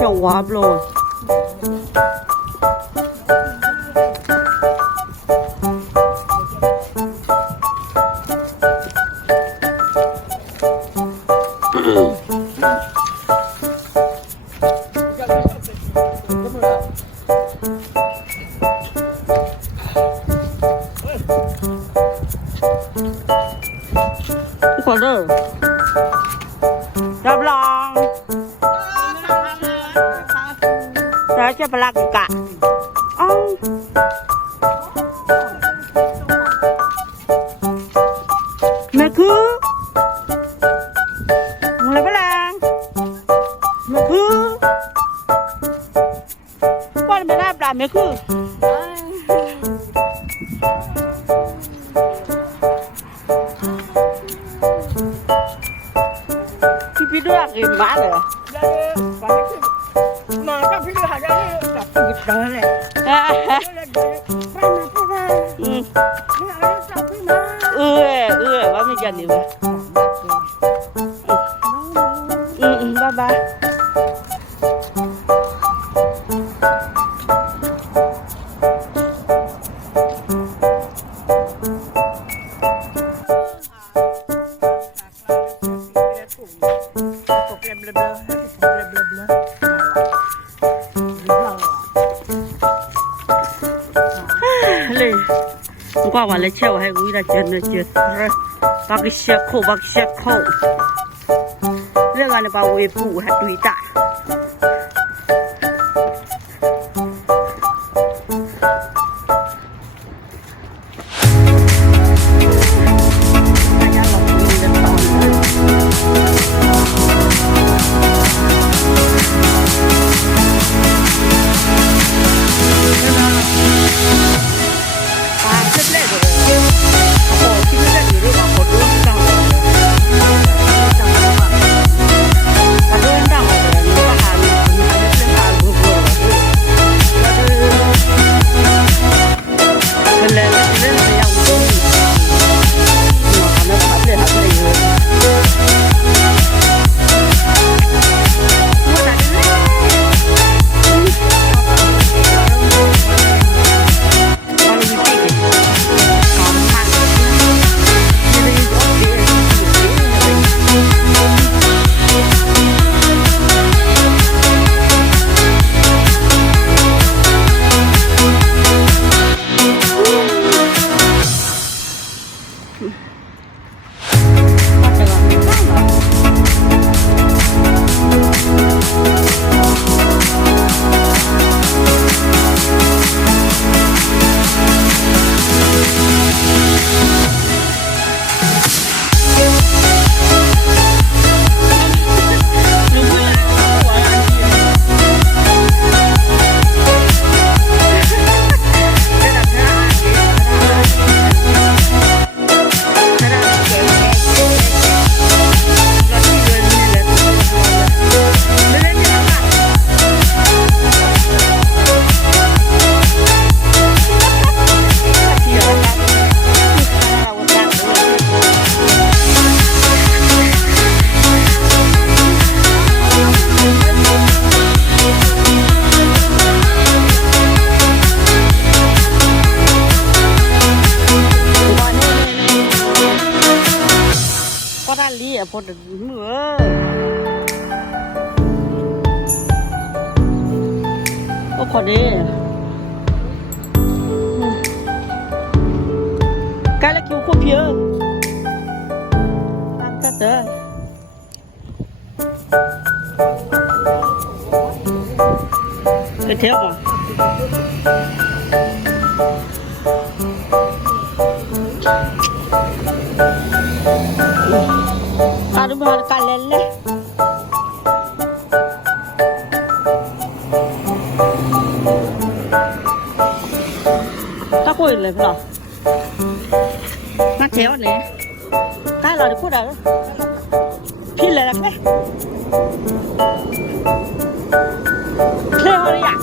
小娃不咯？快乐，要不啦？咱这不拉个干？啊？没去？来不啦？没去？我没来不啦？没去？พี่ด้วยกินบ้าเลยมาก็พี่ด้วยหาได้แบบหยิบเลยแหละว่าไม่ยันนี่วะบ้าเลยก็ว่าเลยเชี่ยวให้วิราเจนเจอบักเชียโคเรื่องอะไรบ้าเวปูหัดดุยตาพอดมือก็พอดีการละคิวคู่เพียตั้งแต่เด้อไปเที่ยวก่อนAduh mahal kalian lah. Ta quên rồi phải Ngắt chéo này. Ta là được cút đâu. Pin lại đấy. Thế thôi đi ạ.